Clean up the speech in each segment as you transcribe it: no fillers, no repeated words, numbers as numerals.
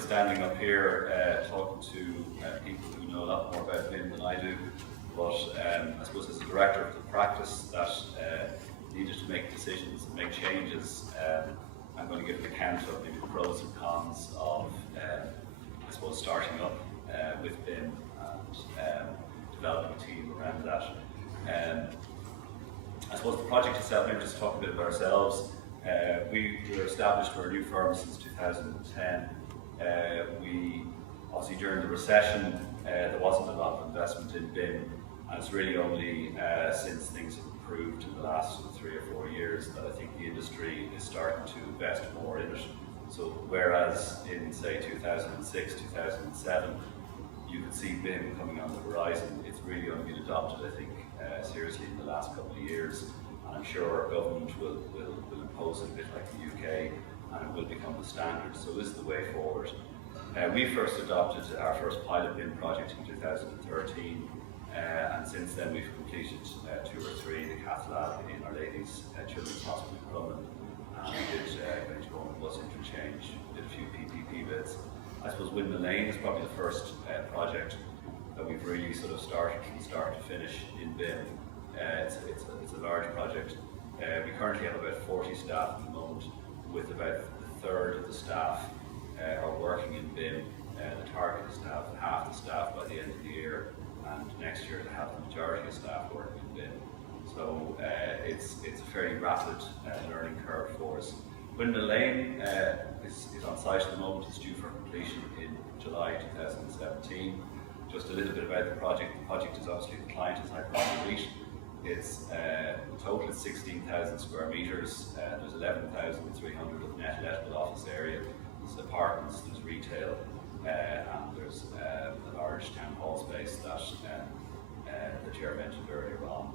standing up here talking to people who know a lot more about BIM than I do, but I suppose as a director of the practice that needed to make decisions and make changes, I'm going to give an account of maybe the pros and cons of, I suppose, starting up with BIM and developing a team around that. I suppose the project itself, maybe just talk a bit about ourselves. We were established, we're a new firm since 2010. We, obviously during the recession, there wasn't a lot of investment in BIM, and it's really only since things have improved in the last 3 or 4 years that I think the industry is starting to invest more in it. So whereas in say 2006, 2007, you could see BIM coming on the horizon, it's really only been adopted, I think, seriously in the last couple of years. And I'm sure our government will impose it a bit like the UK, and it will become the standard. So this is the way forward. We first adopted our first pilot BIM project in 2013, and since then we've completed 2 or 3, the cath lab in Our Lady's Children's Hospital in Crumlin, and we did going to Rome bus interchange, did a few PPP bits. I suppose Windmill Lane is probably the first project that we've really sort of started from start to finish in BIM. It's a large project. We currently have about 40 staff at the moment, with about a third of the staff are working in BIM. The target is to have half the staff by the end of the year, and next year to have the majority of staff working in BIM. So it's a fairly rapid learning curve for us. Windmill Lane is on site at the moment. It's due for completion in July 2017. Just a little bit about the project. The project is obviously the client is Hyperloop. It's the total is 16,000 square metres. There's 11,300 of net lettable office area. There's apartments, there's retail, and there's a large town hall space that the chair mentioned earlier on.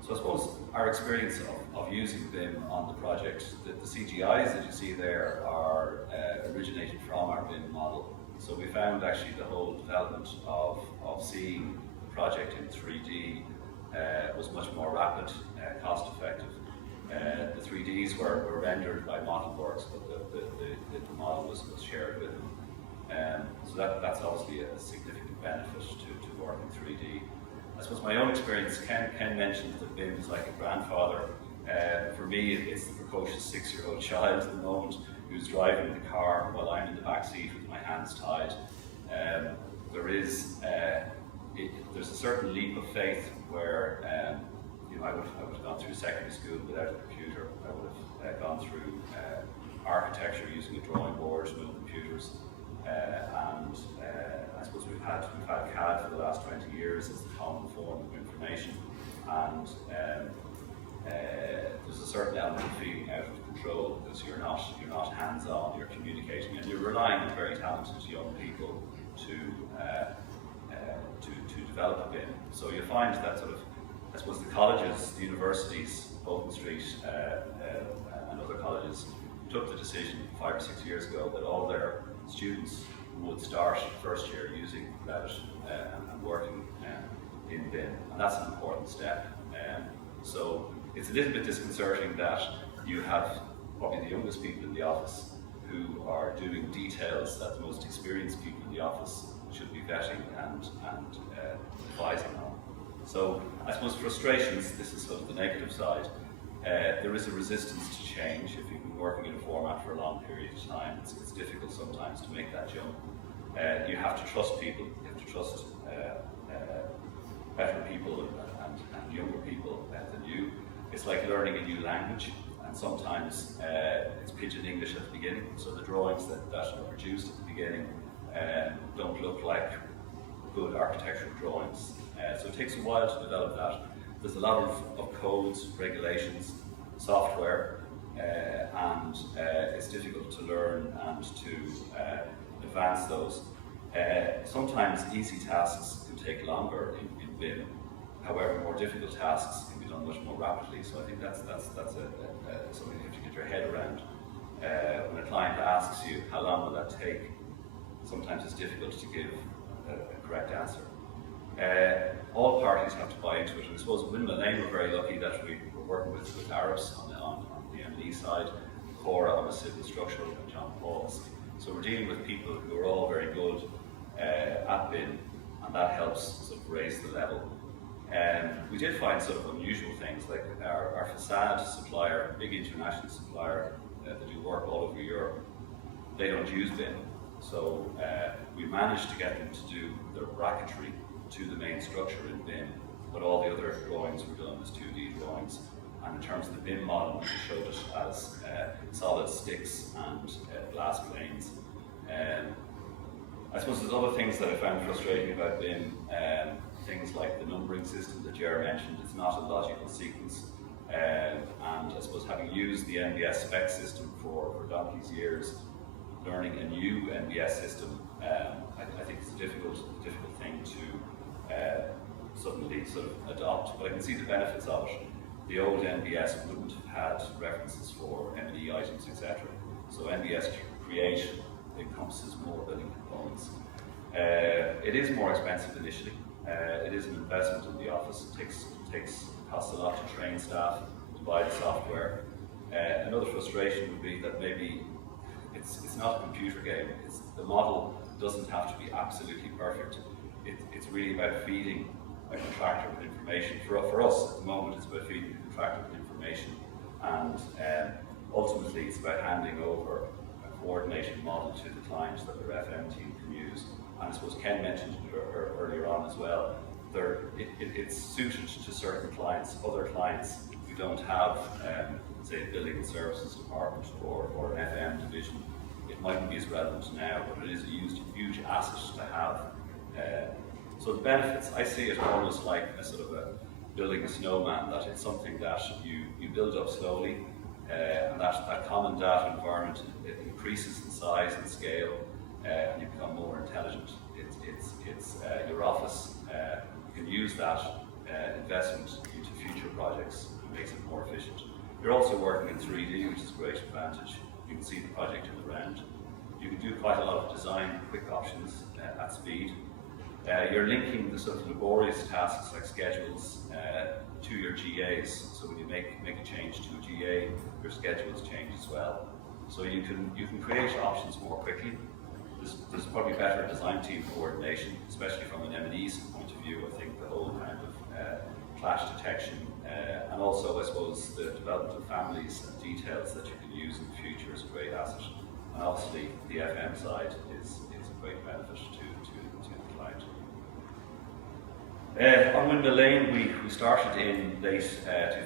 So I suppose our experience of using BIM on the project, the CGIs that you see there are originated from our BIM model. So we found actually the whole development of seeing the project in 3D was much more rapid, cost effective. The 3Ds were rendered by ModelWorks, but the model was shared with them. So that's obviously a significant benefit to work in 3D. I suppose my own experience, Ken mentioned that BIM is like a grandfather. For me, it's the precocious 6-year-old child at the moment who's driving the car while I'm in the back seat with my hands tied. There's a certain leap of faith where I would have gone through secondary school without a computer. I would have gone through architecture using a drawing board, no computers, and I suppose we've had CAD for the last 20 years as the common form of information, and there's a certain element of feeling out of control because you're not hands-on, you're communicating, and you're relying on very talented young people to develop a BIM. So you find that sort of, I suppose the colleges, the universities, Bolton Street and other colleges took the decision 5 or 6 years ago that all their students would start first year using Revit and working in BIM, and that's an important step. So it's a little bit disconcerting that you have probably the youngest people in the office who are doing details that the most experienced people in the office should be vetting and advising on. So I suppose frustrations, this is sort of the negative side. There is a resistance to change. If you've been working in a format for a long period of time, it's difficult sometimes to make that jump. You have to trust people, you have to trust better people and younger people than you. It's like learning a new language, and sometimes it's pidgin English at the beginning, so the drawings that are produced at the beginning don't look like good architectural drawings. So it takes a while to develop that. There's a lot of codes, regulations, software, and it's difficult to learn and to advance those. Sometimes easy tasks can take longer in BIM. However, more difficult tasks can be done much more rapidly. So I think that's something you have to get your head around. When a client asks you how long will that take, sometimes it's difficult to give a correct answer. All parties have to buy into it, and I suppose in Windmill Lane we're very lucky that we're working with Arabs on the M&E side, Cora on the civil structural, and John Paul's. So we're dealing with people who are all very good at BIM, and that helps sort of raise the level. We did find sort of unusual things, like our facade supplier, big international supplier that do work all over Europe, they don't use BIM. So we managed to get them to do their bracketry to the main structure in BIM, but all the other drawings were done as 2D drawings. And in terms of the BIM model, we showed it as solid sticks and glass planes. I suppose there's other things that I found frustrating about BIM, things like the numbering system that Ger mentioned. It's not a logical sequence. And I suppose having used the NBS spec system for donkey's years, learning a new NBS system, I think it's a difficult thing to suddenly sort of adopt, but I can see the benefits of it. The old NBS wouldn't have had references for M&E items, etc. So NBS Create encompasses more building components. It is more expensive initially. It is an investment in the office. It costs a lot to train staff to buy the software. Another frustration would be that maybe it's not a computer game. The model doesn't have to be absolutely perfect. It's really about feeding a contractor with information. For us at the moment, it's about feeding the contractor with information, and ultimately it's about handing over a coordinated model to the client that their FM team can use. And I suppose Ken mentioned it earlier on as well. It's suited to certain clients. Other clients who don't have, say, a building and services department or an FM division, it mightn't be as relevant now, but it is a huge asset to have. So the benefits, I see it almost like a sort of building a snowman, that it's something that you build up slowly, and that common data environment, it increases in size and scale, and you become more intelligent. It's your office, you can use that investment into future projects. It makes it more efficient. You're also working in 3D, which is a great advantage. You can see the project in the round. You can do quite a lot of design quick options at speed. You're linking the sort of laborious tasks like schedules to your GAs. So when you make a change to a GA, your schedules change as well. So you can create options more quickly. There's probably better design team coordination, especially from an M&E point of view. I think the whole kind of clash detection, and also I suppose the development of families and details that you can use in the future is a great asset. And obviously the FM side is a great benefit to the client. On Windmill Lane, we started in late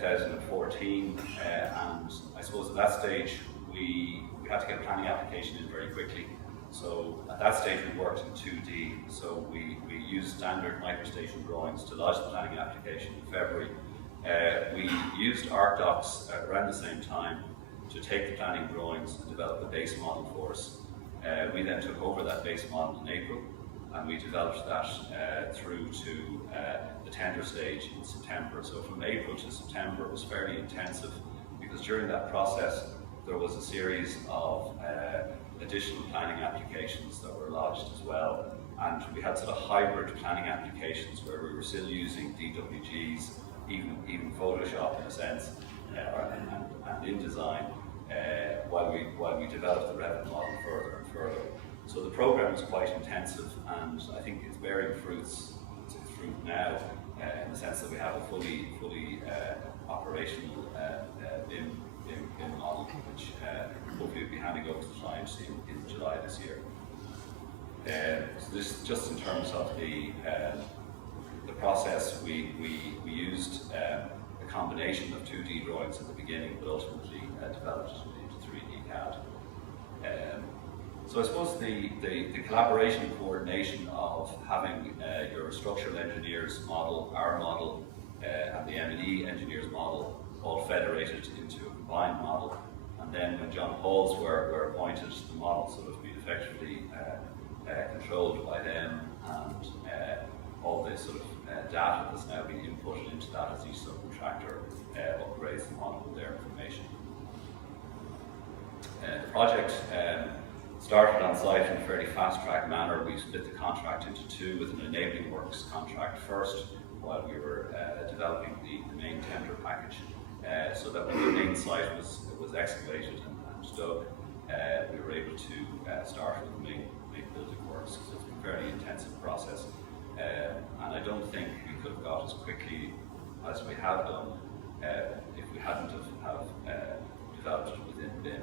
2014, and I suppose at that stage we had to get a planning application in very quickly. So at that stage we worked in 2D, so we used standard microstation drawings to lodge the planning application in February. We used ArcDocs around the same time to take the planning drawings and develop the base model for us. We then took over that base model in April, and we developed that through to the tender stage in September. So from April to September it was fairly intensive, because during that process there was a series of additional planning applications that were lodged as well, and we had sort of hybrid planning applications where we were still using DWGs, even Photoshop in a sense, and InDesign, while we developed the Revit model further and further. So the program was quite intensive, and I think it's bearing fruits. It's fruit now, in the sense that we have a fully operational BIM model, which hopefully we'll be handing over to the client in July this year. So this, just in terms of the process, we used a combination of 2D drawings at the beginning, but ultimately developed into 3D CAD. So I suppose the collaboration and coordination of having your structural engineers model, our model, and the M&E engineers model all federated into a combined model. And then when John Pauls were appointed, the model sort of being effectively controlled by them, and all this sort of data that's now being inputted into that as each subcontractor upgrades the model with their information. The project started on site in a fairly fast-track manner. We split the contract into two, with an enabling works contract first, while we were developing the main tender package, so that when the main site was excavated and dug, we were able to start with the main building works. So it's been a fairly intensive process, and I don't think we could have got as quickly as we have done if we hadn't have developed it within BIM.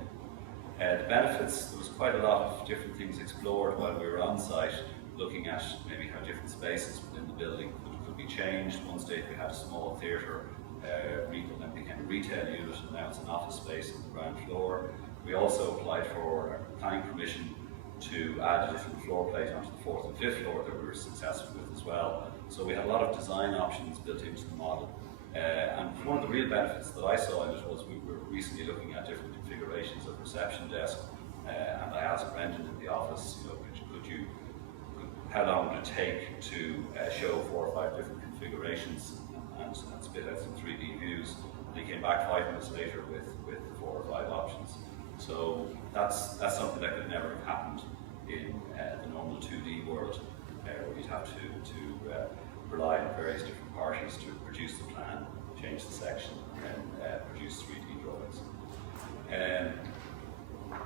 The benefits, there was quite a lot of different things explored while we were on site, looking at maybe how different spaces within the building could be changed. One stage we had a small theatre, that became a retail unit, and now it's an office space on the ground floor. We also applied for planning permission to add a different floor plate onto the 4th and 5th floor that we were successful with as well. So we had a lot of design options built into the model. And one of the real benefits that I saw in it was we were recently looking at different configurations of reception desk, and I asked Brendan in the office, how long would it take to show 4 or 5 different configurations and spit out some 3D views? And he came back 5 minutes later with 4 or 5 options. So that's something that could never have happened in the normal 2D world, where you'd have to rely on various different parties to produce the plan, change the section, and produce 3D drawings.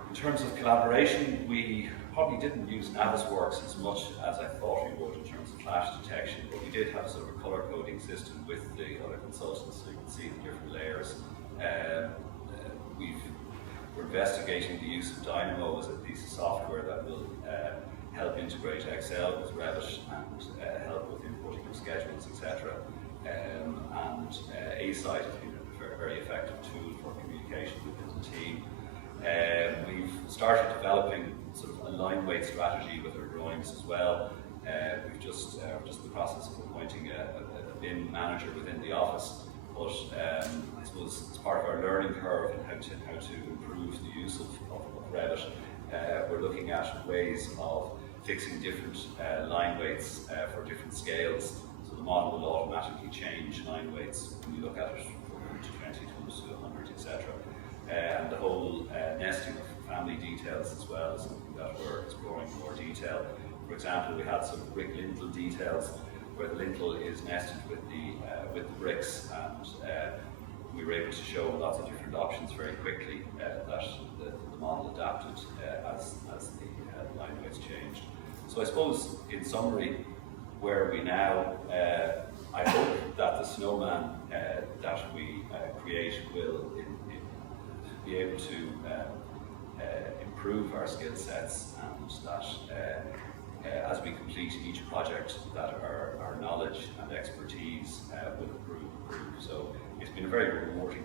In terms of collaboration, we probably didn't use Navisworks as much as I thought we would in terms of clash detection, but we did have sort of a color coding system with the other consultants, so you can see the different layers. We're investigating the use of Dynamo as a piece of software that will help integrate Excel with Revit and help with inputting of schedules, etc. And A-Site has been a very effective tool for communication within the team. We've started developing sort of a line weight strategy with our drawings as well. We've just in the process of appointing a BIM manager within the office, but I suppose as part of our learning curve and how to improve the use of Revit, we're looking at ways of fixing different line weights for different scales. So the model will automatically change line weights when you look at it from 1 to 20 to 1 to 100, etc. And the whole nesting of family details as well is something that we're exploring in more detail. For example, we had some brick lintel details where the lintel is nested with the bricks, and we were able to show lots of different options very quickly that the model adapted as the line weights changed. So I suppose, in summary, where are we now? I hope that the snowman that we create will be able to improve our skill sets, and that as we complete each project, that our knowledge and expertise will improve. So it's been a very rewarding